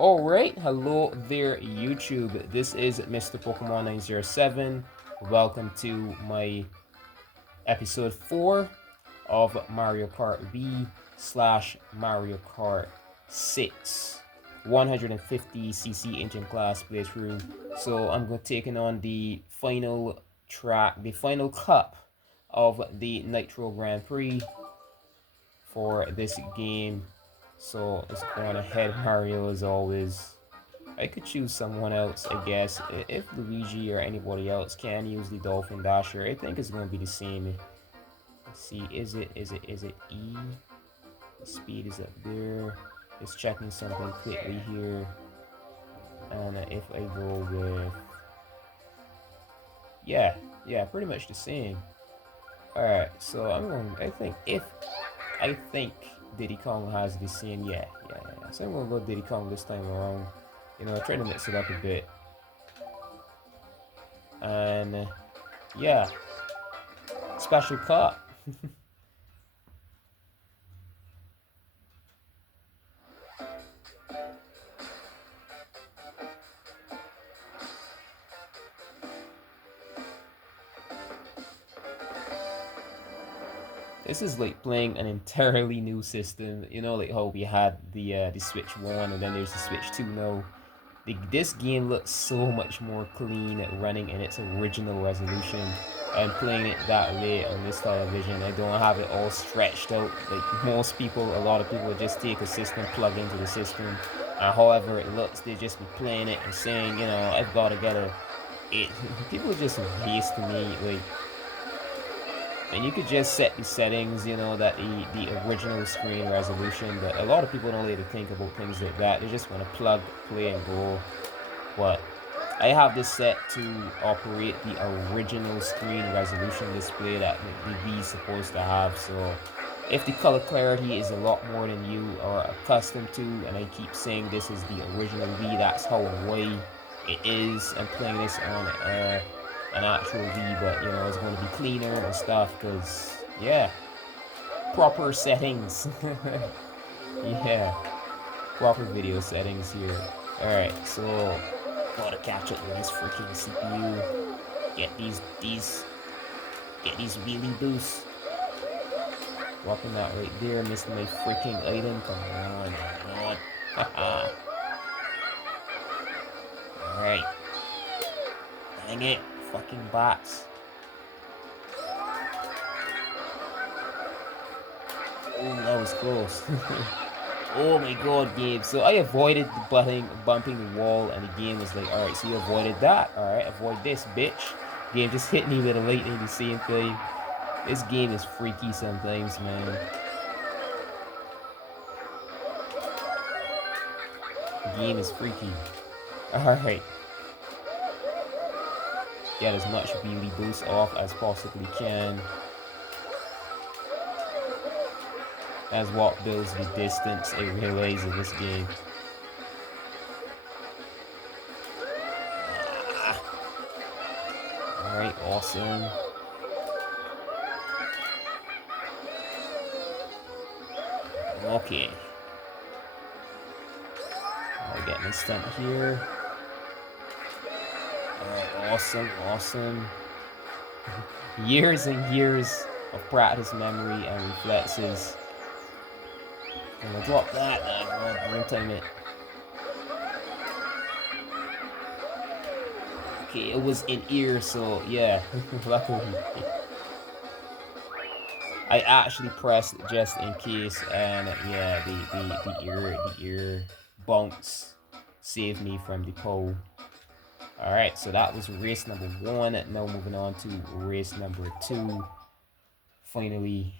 Alright, hello there YouTube. This is Mr. Pokemon 907. Welcome to my episode 4 of Mario Kart Wii slash Mario Kart 6 150cc engine class playthrough. So I'm going to taking on the final track, the final cup of the Nitro Grand Prix for this game. So let's go on ahead, Mario, as always. I could choose someone else, I guess. If Luigi or anybody else can use the Dolphin Dasher, I think it's going to be the same. Let's see, is it E? The speed is up there. Just checking something quickly here. And if I go with... Yeah, pretty much the same. Alright, so I'm going, I think Diddy Kong has the same, yeah. So I'm gonna go Diddy Kong this time around. You know, try to mix it up a bit. And yeah, special cup. This is like playing an entirely new system. You know, like how we had the Switch 1 and then there's the Switch 2 now. This game looks so much more clean running in its original resolution, and playing it that way on this television. I don't have it all stretched out like most people. A lot of people just take a system, plug into the system, and however it looks, they just be playing it and saying, you know, I've got to get it. People just waste to me, like. And you could just set the settings, you know, that the original screen resolution, but a lot of people don't really think about things like that. They just want to plug, play, and go. But I have this set to operate the original screen resolution display that the Wii is supposed to have. So if the color clarity is a lot more than you are accustomed to, and I keep saying this is the original Wii, that's how Wii it is. I'm playing this on an actual Wii, but you know, it's going to be cleaner and stuff, because yeah, proper settings. Yeah, proper video settings here. Alright, so gotta catch up with this freaking CPU. Get these wheelie boosts. Dropping that right there, missing my freaking item. Come on, my god. Alright. Dang it. Fucking bots. Oh, that was close. Oh my god, game. So I avoided the bumping the wall, and the game was like, alright, so you avoided that. Alright, avoid this, bitch. Game just hit me with a lightning, the same thing. This game is freaky sometimes, man. The game is freaky. Alright. Get as much wheelie boost off as possibly can. As what builds the distance, it realize in this game. Alright, awesome. Okay. Alright, getting a stunt here. Awesome. Years and years of practice, memory, and reflexes. I'm gonna drop that. Don't time it. Okay, it was in ear, so yeah. Luckily. I actually pressed just in case, and yeah, the ear bunks saved me from the pole. Alright, so that was race number 1. Now moving on to race number 2. Finally.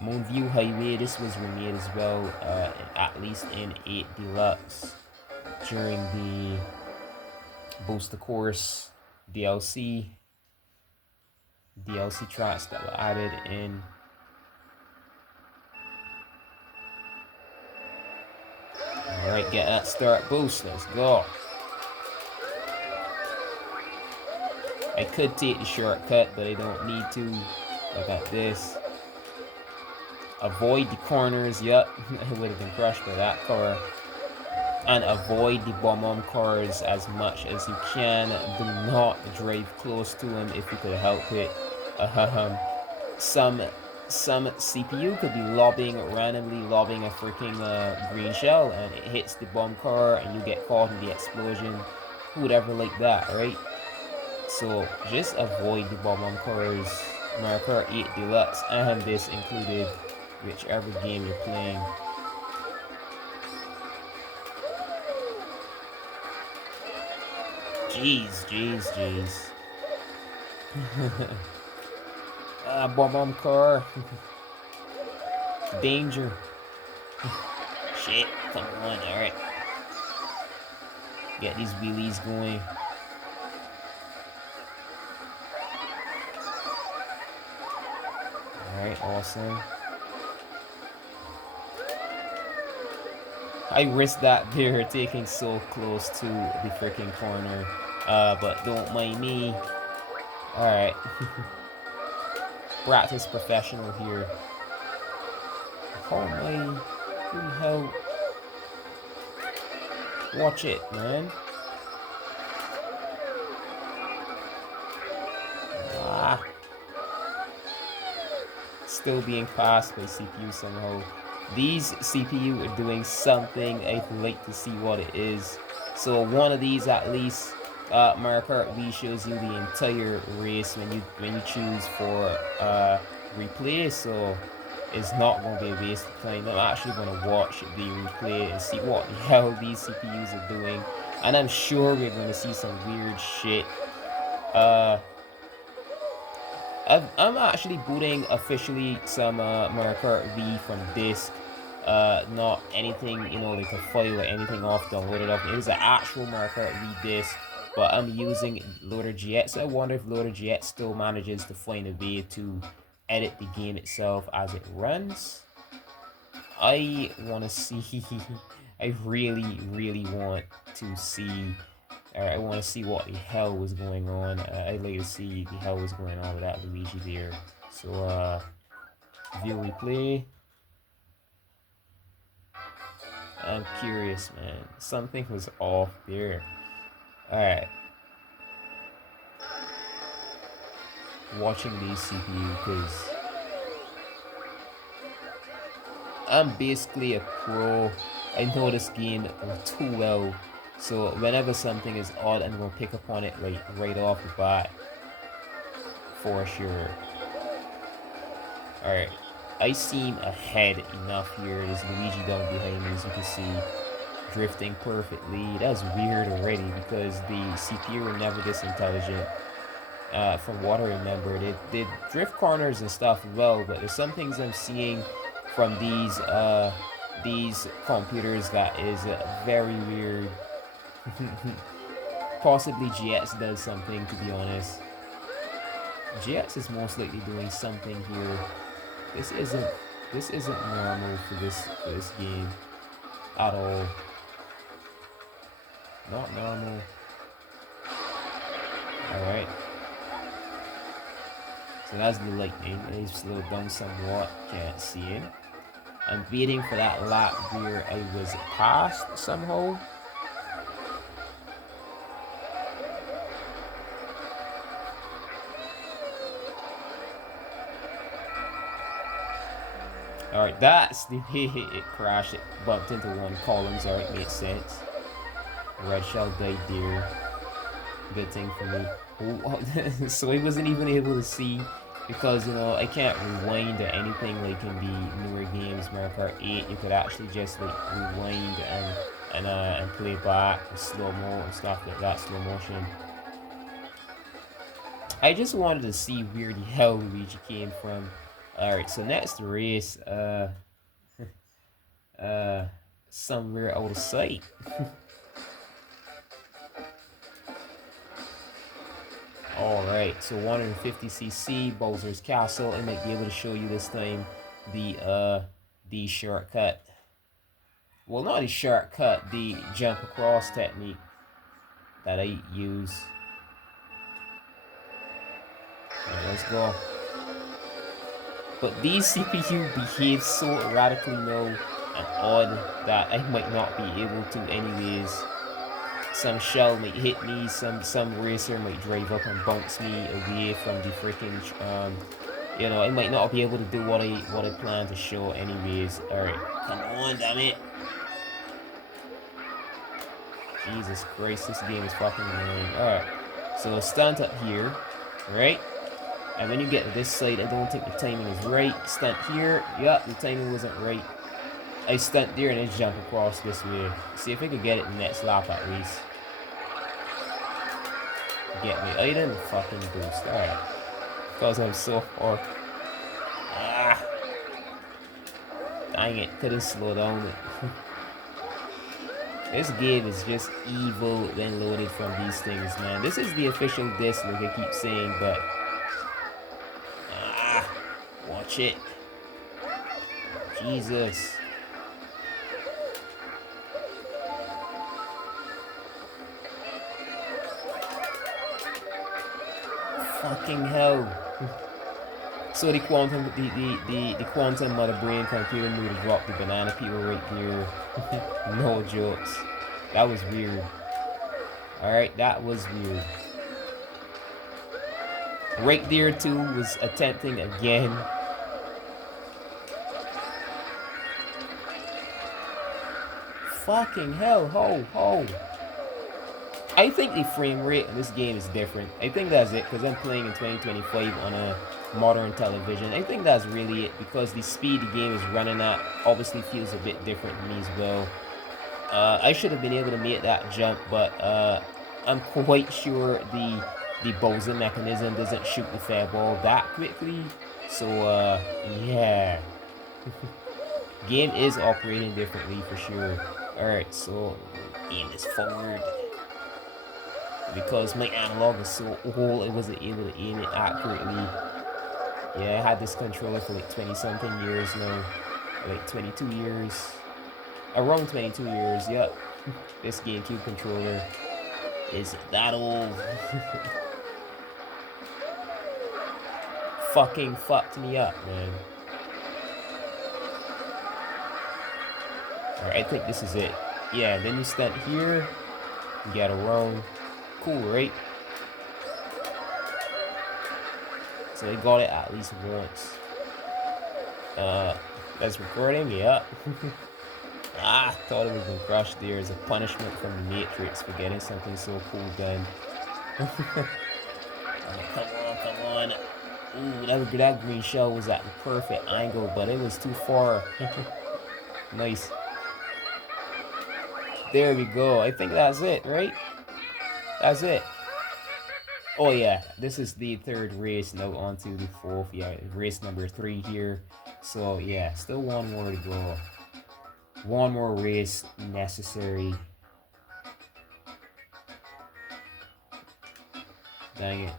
Moonview Highway, this was remade as well, at least in 8 Deluxe, during the Booster Course DLC tracks that were added in. Alright, get that start boost, let's go. I could take the shortcut, but I don't need to. I got this. Avoid the corners, yep, it would have been crushed by that car. And avoid the bomb cars as much as you can. Do not drive close to them if you could help it. Some CPU could be randomly lobbing a freaking green shell, and it hits the bomb car and you get caught in the explosion. Who would ever like that, right? So just avoid the bomb cars. Mario Kart 8 Deluxe and this included, whichever game you're playing. Jeez. Bomb car. Danger. Shit, come on, alright. Get these wheelies going. Alright, awesome. I risked that there, taking so close to the freaking corner. But don't mind me. Alright. Practice professional here. Oh my, holy hell. Watch it, man. Still being passed by CPU somehow. These CPU are doing something. I'd like to see what it is. So one of these at least. Mario Kart Wii shows you the entire race when you choose for replay. So it's not going to be a waste of time. I'm actually going to watch the replay and see what the hell these CPUs are doing. And I'm sure we're going to see some weird shit. I'm actually booting officially some Mario Kart Wii from disk. Not anything, you know, like a file or anything off downloaded off. It is an actual Mario Kart Wii disk, but I'm using Loader.gx. So I wonder if Loader.gx still manages to find a way to edit the game itself as it runs. I want to see. I really want to see. I want to see what the hell was going on. I'd like to see the hell was going on with that Luigi there. So, view replay. I'm curious, man. Something was off there. Alright. Watching these CPU, because I'm basically a pro. I know this game too well. So whenever something is odd, I'm gonna pick up on it like right off the bat. For sure. Alright. I seem ahead enough here. There's Luigi down behind me, as you can see. Drifting perfectly. That's weird already because the CPU were never this intelligent. From what I remember, they drift corners and stuff well, but there's some things I'm seeing from these computers that is very weird. Possibly GX does something, to be honest. GX is most likely doing something here. This isn't normal for this game at all. Not normal. Alright. So that's the lightning. He's slowed down somewhat. Can't see him. I'm waiting for that lap where I was passed somehow. Alright, that's the it crashed. It bumped into one column. Alright, made sense. Red shell died there. Good thing for me. Oh, so I wasn't even able to see because, you know, I can't rewind or anything like in the newer games. Mario Kart 8, you could actually just like rewind and play back with slow-mo and stuff like that, slow motion. I just wanted to see where the hell Luigi came from. Alright, so next race, somewhere out of sight. Alright, so 150cc Bowser's Castle. I might be able to show you this time the shortcut. Well, not the shortcut, the jump across technique that I use. Alright, let's go. But these CPU behave so erratically now and odd that I might not be able to anyways. Some shell might hit me, some racer might drive up and bounce me away from the freaking you know, I might not be able to do what I plan to show anyways. Alright, come on, damn it. Jesus Christ, this game is fucking annoying. Alright, so stunt up here, right? And when you get to this side, I don't think the timing is right. Stunt here, yeah, the timing wasn't right. I stunt there and then jump across this way. See if I can get it the next lap at least. Get my item, fucking boost. Alright. Because I'm so far. Ah. Dang it, couldn't slow down. This game is just evil when loaded from these things, man. This is the official disc, like I keep saying, but watch it. Jesus. Fucking hell. So the quantum mother brain computer knew to drop the banana peel right there. No jokes. That was weird. Alright, that was weird. Right there too was attempting again. Fucking hell, ho. I think the frame rate in this game is different. I think that's it, because I'm playing in 2025 on a modern television. I think that's really it, because the speed the game is running at obviously feels a bit different to me as well. I should have been able to make that jump, but I'm quite sure the Bowser mechanism doesn't shoot the fair ball that quickly. So, yeah. Game is operating differently for sure. Alright, so aim this forward. Because my analog is so old, I wasn't able to aim it accurately. Yeah, I had this controller for like 20 something years now. Like 22 years. Around 22 years, yep. This GameCube controller is that old. Fucking fucked me up, man. Alright, I think this is it. Yeah, then you stand here, you get around. Cool, right? So they got it at least once. That's recording, yeah. Thought it was gonna crash there as a punishment from the Matrix for getting something so cool done. Come on. Ooh, that green shell was at the perfect angle, but it was too far. Nice. There we go. I think that's it, right? That's it. Oh yeah, this is the third race. Now on to the fourth. Yeah, race number 3 here. So yeah, still one more to go. One more race necessary. Dang it.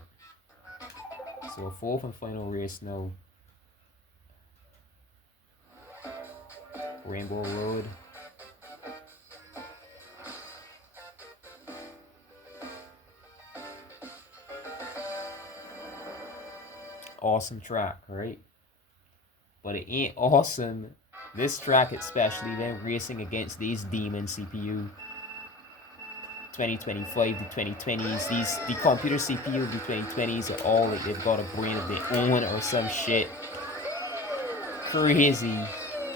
So fourth and final race now. Rainbow Road. Awesome track, right? But it ain't awesome. This track especially, then racing against these demon CPU. 2025 to 2020s. The computer CPU of the 2020s are all like they've got a brain of their own or some shit. Crazy.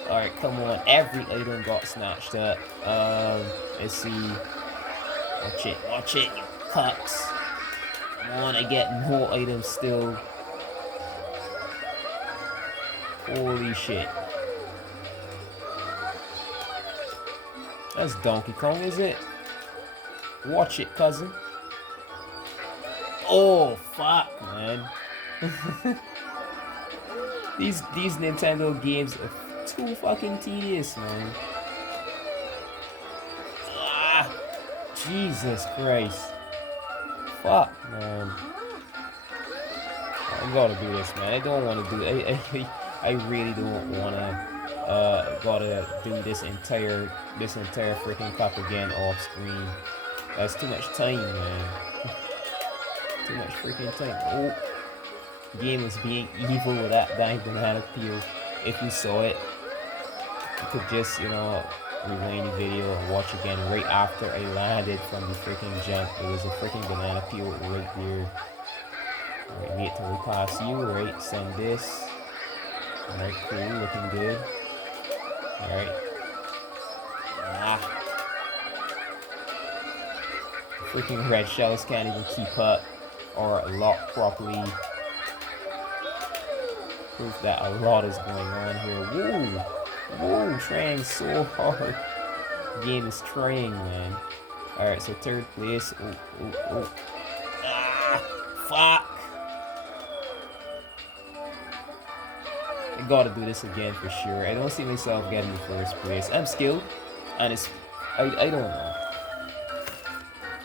Alright, come on. Every item got snatched up. Let's see. Watch it, you cucks. Come on, I get no items still. Holy shit. That's Donkey Kong, is it? Watch it, cousin. Oh, fuck, man. These Nintendo games are too fucking tedious, man. Jesus Christ. Fuck, man. I gotta do this, man. I don't want to do it. I really don't want to gotta do this entire freaking cup again off screen. That's too much time, man. Too much freaking time. Oh, game was being evil with that dang banana peel. If you saw it, you could just, you know, rewind the video and watch again. Right after I landed from the freaking jump, there was a freaking banana peel right there. Alright, wait till we pass you, right? Send this. Alright, cool, looking good. Alright. Freaking red shells can't even keep up or lock properly. Proof that a lot is going on here. Whoa! Whoa, trying so hard. Game is trying, man. Alright, so third place. Oh. Fuck! I gotta do this again for sure. I don't see myself getting the first place. I'm skilled, and it's... I don't know.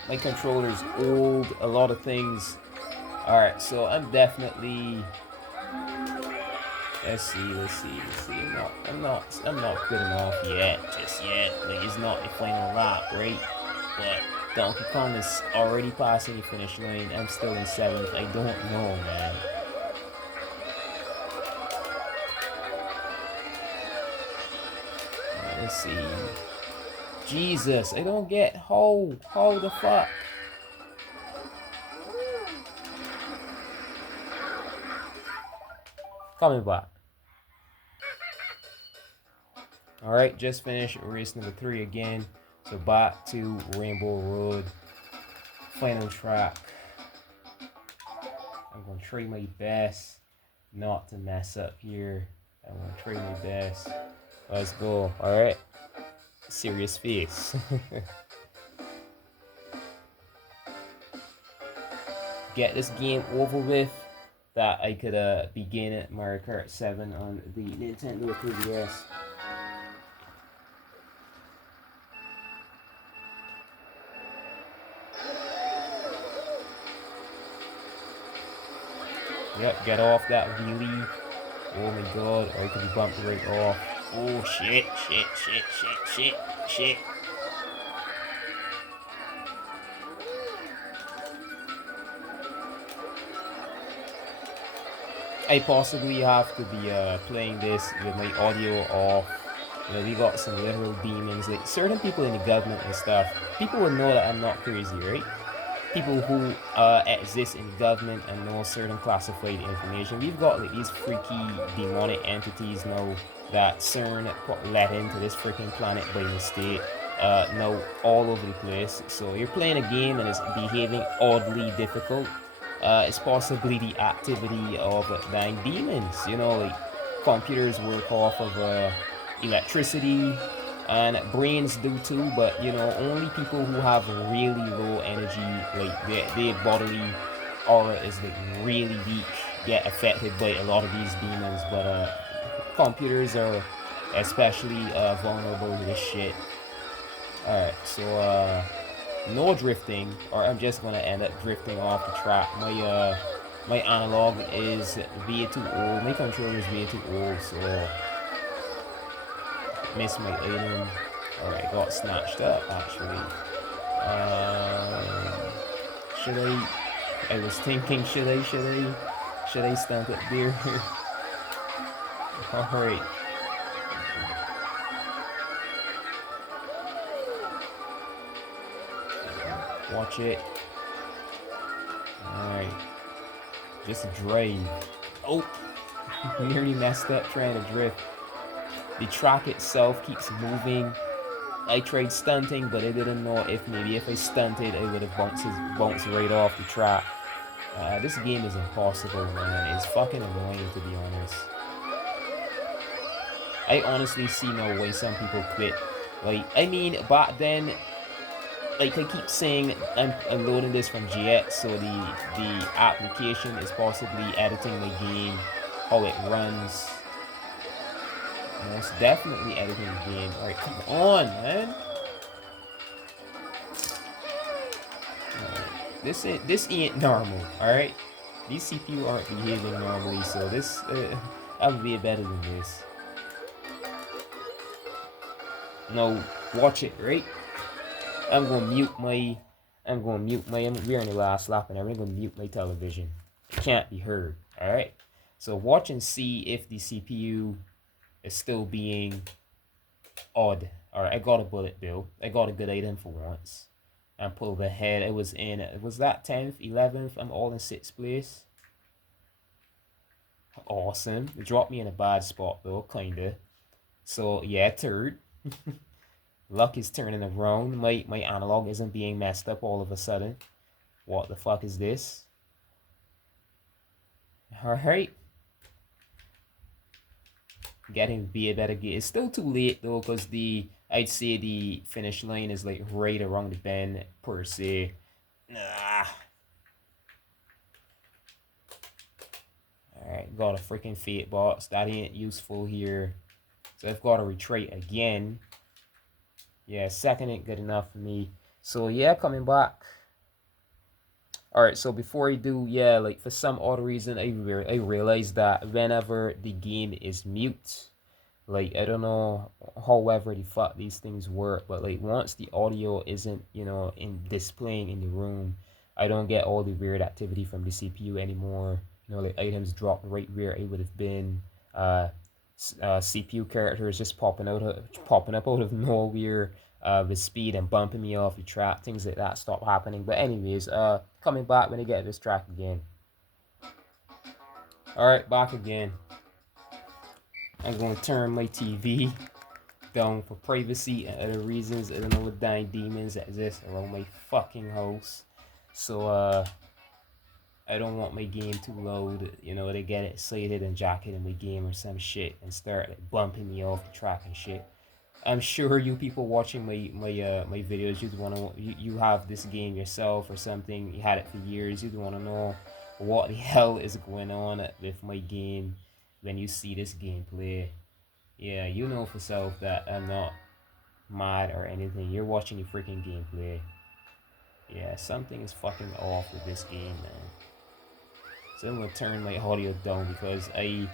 My controller's old, a lot of things. Alright, so I'm definitely... Let's see. I'm not good enough yet, just yet. Like, it's not the final lap, right? But Donkey Kong is already passing the finish line. I'm still in 7th. I don't know, man. Let's see. Jesus, I don't get how the fuck. Coming back. Alright, just finished race number 3 again. So back to Rainbow Road. Final track. I'm gonna try my best not to mess up here. I'm gonna try my best. Let's go. Alright. Serious face. Get this game over with, that I could begin at Mario Kart 7 on the Nintendo 3DS. Yep, get off that wheelie. Oh my god, or I could be bumped right off. Oh shit. I possibly have to be playing this with my audio off. You know, we got some literal demons. Like certain people in the government and stuff, people would know that I'm not crazy, right? People who exist in the government and know certain classified information. We've got like these freaky demonic entities now that CERN let into this freaking planet by mistake. Now all over the place. So you're playing a game and it's behaving oddly difficult. It's possibly the activity of dang demons. You know, like computers work off of electricity, and brains do too, but you know, only people who have really low energy, like their bodily aura is like really weak, get affected by a lot of these demons. But computers are especially vulnerable to this shit. Alright, so no drifting, or I'm just gonna end up drifting off the track. My analog is way too old, my controller is way too old, so missed my item. Alright, got snatched up actually. Should I was thinking, should I stand up there? Alright. Watch it. Alright. Just drive. Oh! Nearly messed up trying to drift. The track itself keeps moving. I tried stunting, but I didn't know if maybe if I stunted, I would have bounced right off the track. This game is impossible, man. It's fucking annoying, to be honest. I honestly see no way some people quit. Like, I mean, back then, like I keep saying, I'm loading this from GX, so the application is possibly editing the game, how it runs. Most definitely editing the game. Alright, come on, man. This ain't normal, alright? These CPU aren't behaving normally, so this I'll be better than this. No, watch it, right? we're in the last lap and I'm gonna mute my television. It can't be heard. Alright. So watch and see if the CPU is still being odd. Alright, I got a bullet bill. I got a good item for once. And pulled ahead. It was that 10th, 11th? I'm all in 6th place. Awesome. It dropped me in a bad spot though, kinda. So yeah, 3rd. Luck is turning around. My analog isn't being messed up all of a sudden. What the fuck is this? Alright. Getting to be a better game. It's still too late though, because I'd say the finish line is like right around the bend per se. Nah. Alright, got a freaking fate box. That ain't useful here. So I've got to retreat again. Yeah, 2nd ain't good enough for me. So yeah, coming back. Alright, so before I do, yeah, like for some odd reason, I realized that whenever the game is mute, like, I don't know however the fuck these things work, but like once the audio isn't, in displaying in the room, I don't get all the weird activity from the CPU anymore. Like items drop right where it would have been. CPU characters just popping up out of nowhere with speed and bumping me off the track. Things like that stop happening. But anyways, coming back when I get this track again. Alright, back again. I'm going to turn my TV down for privacy and other reasons. I don't know what dying demons that exist around my fucking house. So, I don't want my game too loud, they get excited and jack it in my game or some shit and start like bumping me off the track and shit. I'm sure you people watching my videos, you have this game yourself or something. You had it for years. You'd want to know what the hell is going on with my game when you see this gameplay. Yeah, you know for self that I'm not mad or anything. You're watching the freaking gameplay. Yeah, something is fucking off with this game, man. So I'm gonna turn my audio down because I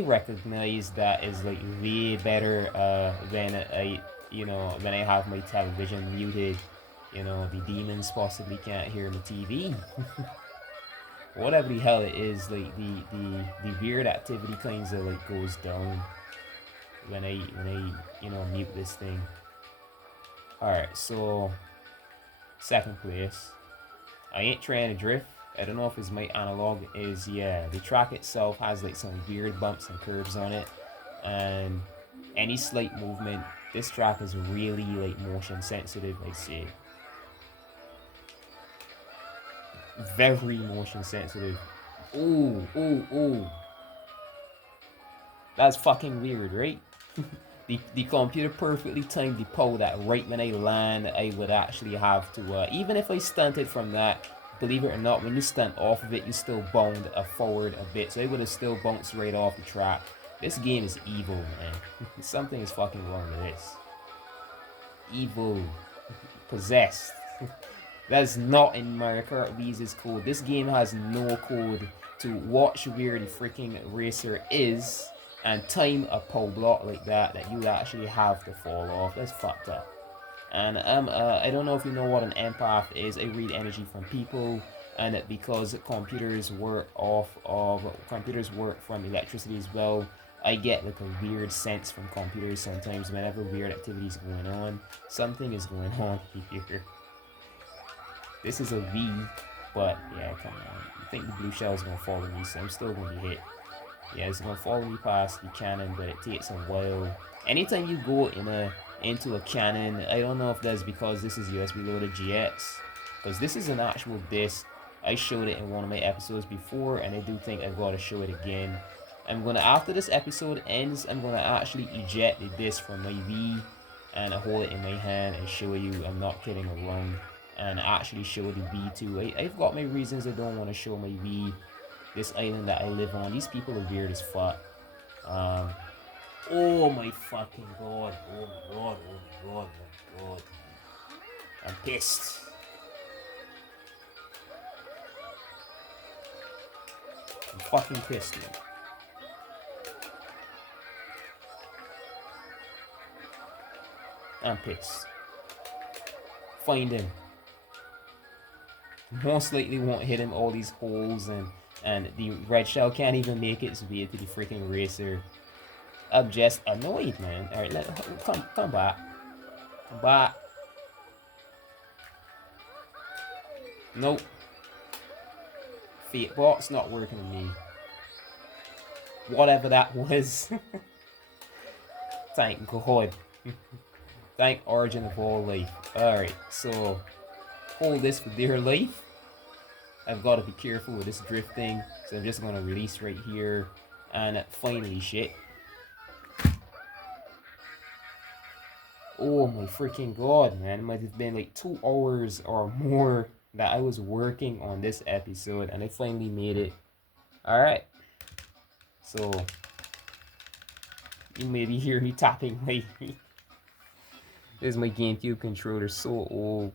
recognize that is like way better when when I have my television muted. The demons possibly can't hear my TV. Whatever the hell it is, like the weird activity kinds of like goes down when I mute this thing. Alright, so 2nd place. I ain't trying to drift. I don't know if it's my analog is, yeah, the track itself has like some weird bumps and curves on it, and any slight movement, this track is really like motion sensitive, I say. Very motion sensitive. Ooh, ooh, ooh. That's fucking weird, right? The computer perfectly timed the pull that right when I land, I would actually have to, even if I stunted from that, believe it or not, when you stunt off of it, you still bound forward a bit. So it would have still bounced right off the track. This game is evil, man. Something is fucking wrong with this. Evil. Possessed. That's not in Mario Kart Wii's code. This game has no code to watch where the freaking racer is and time a pole block like that you actually have to fall off. That's fucked up. And I don't know if you know what an empath is. I read energy from people, and because computers work from electricity as well, I get like a weird sense from computers sometimes whenever weird activity is going on. Something is going on here. This is a V, but yeah, come on. I think the blue shell is gonna follow me, so I'm still gonna be hit. Yeah, it's gonna follow me past the cannon, but it takes a while. Anytime you go into a cannon, I don't know if that's because this is USB loaded GX, because this is an actual disc. I showed it in one of my episodes before, and I do think I've got to show it again. After this episode ends, I'm gonna actually eject the disc from my Wii and hold it in my hand and show you I'm not kidding around, and actually show the Wii too. I've got my reasons I don't want to show my Wii this island that I live on. These people are weird as fuck. Oh my fucking god. Oh my god. Oh my god. Oh my god. I'm pissed. I'm fucking pissed, man. I'm pissed. Find him. Most likely won't hit him all these holes and And the red shell can't even make its way to the freaking racer. I'm just annoyed, man. Alright, come back. Come back. Nope. Fate bot's not working on me. Whatever that was. Thank God. Thank Origin of all life. Alright, so hold this for dear life. I've got to be careful with this drifting, so I'm just going to release right here. And finally, shit. Oh my freaking god, man. It might have been like 2 hours or more that I was working on this episode, and I finally made it. Alright. So, you maybe hear me tapping my... This is my GameCube controller, so old.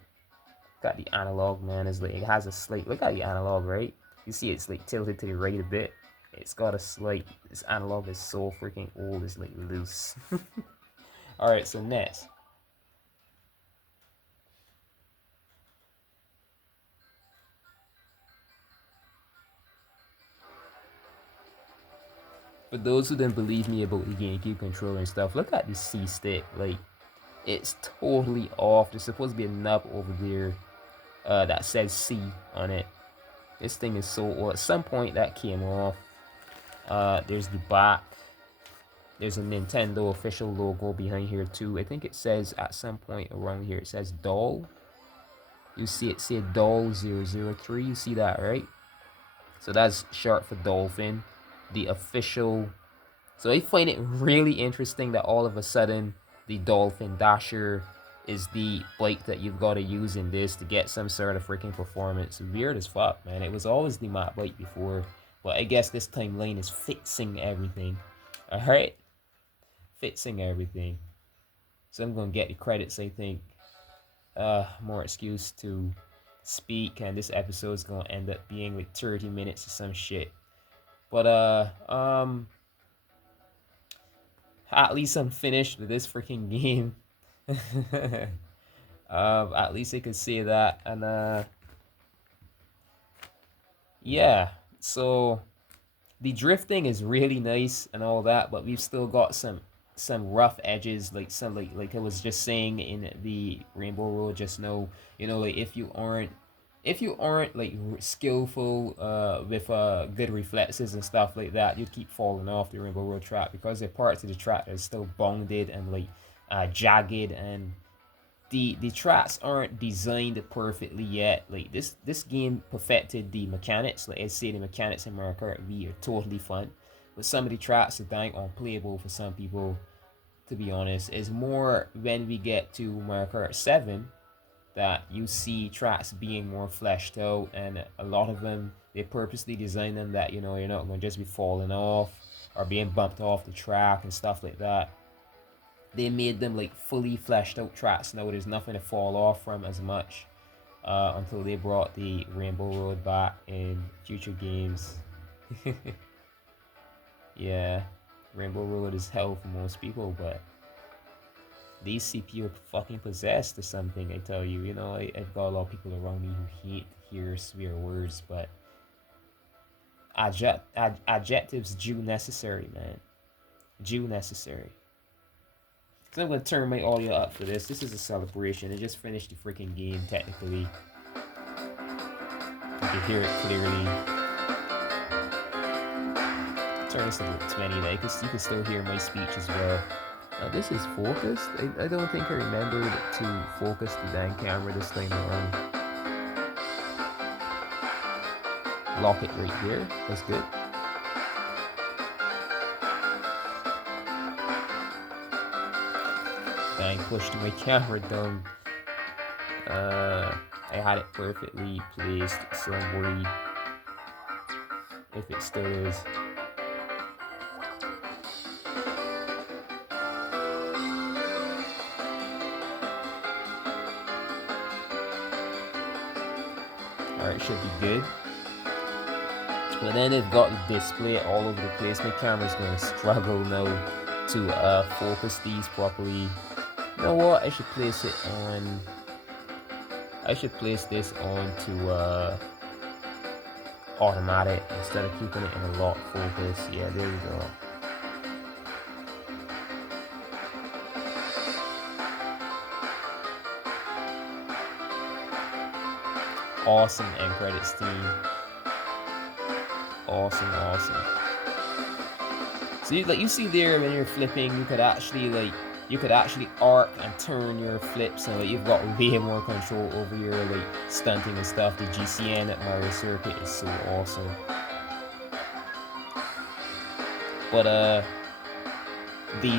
Got the analog, man. It's like, it has a slight... Look at the analog, right? You see it's like tilted to the right a bit. It's got a slight... This analog is so freaking old, it's like loose. Alright, so next. For those who didn't believe me about the GameCube controller and stuff, look at the C stick. Like, it's totally off. There's supposed to be a nub over there that says C on it. This thing is so old. At some point that came off. There's the back. There's a Nintendo official logo behind here too. I think it says at some point around here, it says Doll. You see it say Doll 003. You see that, right? So that's short for Dolphin. The official. So I find it really interesting that all of a sudden the Dolphin Dasher is the bike that you've got to use in this to get some sort of freaking performance. Weird as fuck, man. It was always the map bike before, but I guess this timeline is fixing everything. Alright? Fixing everything. So I'm gonna get the credits, I think. More excuse to speak, and this episode is gonna end up being like 30 minutes or some shit. But at least I'm finished with this freaking game. At least I could say that. And yeah, so the drifting is really nice and all that, but we've still got some rough edges, like some like I was just saying in the Rainbow Road just now. You know, like if you aren't like skillful with good reflexes and stuff like that, you'd keep falling off the Rainbow Road track, because there are parts of the track that are still bounded and like jagged, and the tracks aren't designed perfectly yet. Like this game perfected the mechanics. Like I say, the mechanics in Mario Kart Wii are totally fun, but some of the tracks are dang unplayable for some people, to be honest. It's more when we get to Mario Kart 7 that you see tracks being more fleshed out, and a lot of them, they purposely design them that, you know, you're not going to just be falling off or being bumped off the track and stuff like that. They made them like fully fleshed out tracks now. There's nothing to fall off from as much until they brought the Rainbow Road back in future games. Yeah, Rainbow Road is hell for most people, but these CPU are fucking possessed or something, I tell you. You know, I've got a lot of people around me who hate to hear swear words, but adjectives due necessary, man. Due necessary. So I'm going to turn my audio up for this. This is a celebration. I just finished the freaking game, technically. You can hear it clearly. Turn this to 20, like, you can still hear my speech as well. This is focused. I don't think I remembered to focus the dang camera this time around. Lock it right here. That's good. Dang, pushed my camera down. I had it perfectly placed, so I'm worried if it still is. Alright, should be good. But then they've got the display all over the place. My camera's going to struggle now to focus these properly. You know what? I should place it on. I should place this on to automatic instead of keeping it in a lock focus. Yeah, there we go. Awesome end credits theme. Awesome. So you see there when you're flipping, you could actually arc and turn your flips, and you've got way more control over your stunting and stuff. The GCN at Mario Circuit is so awesome. But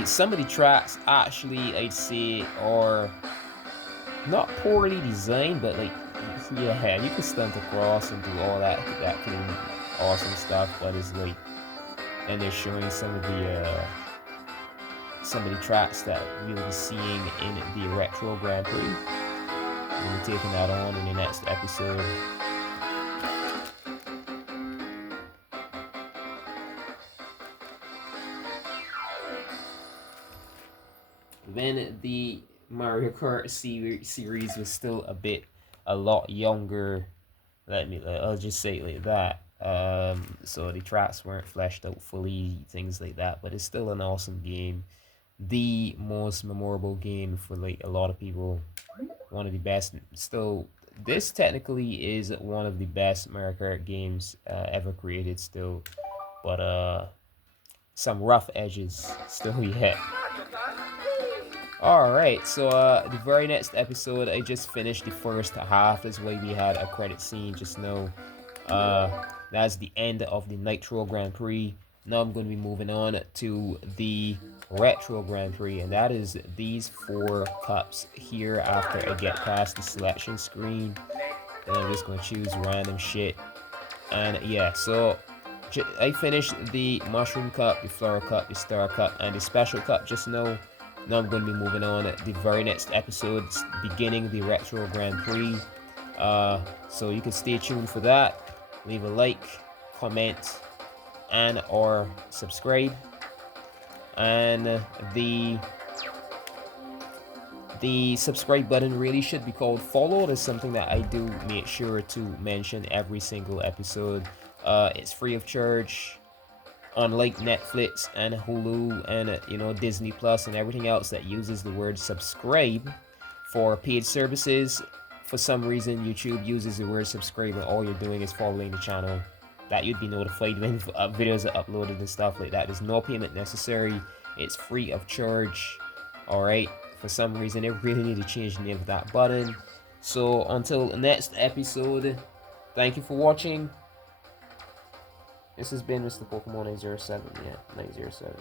some of the tracks actually, I'd say, are not poorly designed, but yeah, you can stunt across and do all that kind of awesome stuff. But it's and they're showing some of the tracks that we'll be seeing in the Retro Grand Prix. We'll be taking that on in the next episode. When the Mario Kart series was still a lot younger, I'll just say it like that. So the tracks weren't fleshed out fully, things like that, but it's still an awesome game. The most memorable game for a lot of people. One of the best. Still, this technically is one of the best Mario Kart games ever created still. But some rough edges still yet. Alright, so the very next episode, I just finished the first half. That's why we had a credit scene just now. That's the end of the Nitro Grand Prix. Now I'm going to be moving on to the Retro Grand Prix, and that is these 4 cups here after I get past the selection screen. Then I'm just going to choose random shit. And yeah, so I finished the Mushroom Cup, the Flower Cup, the Star Cup, and the Special Cup just now. Now I'm going to be moving on the very next episodes, beginning the Retro Grand Prix. So you can stay tuned for that. Leave a like, comment, and or subscribe. And the subscribe button really should be called follow. That's something that I do make sure to mention every single episode. It's free of charge. Unlike Netflix and Hulu and Disney Plus and everything else that uses the word subscribe for paid services, for some reason YouTube uses the word subscribe and all you're doing is following the channel. That you'd be notified when videos are uploaded and stuff like that. There's no payment necessary. It's free of charge. Alright, for some reason they really need to change the name of that button. So until next episode, thank you for watching. This has been Mr. Pokemon 907. Yeah, 907.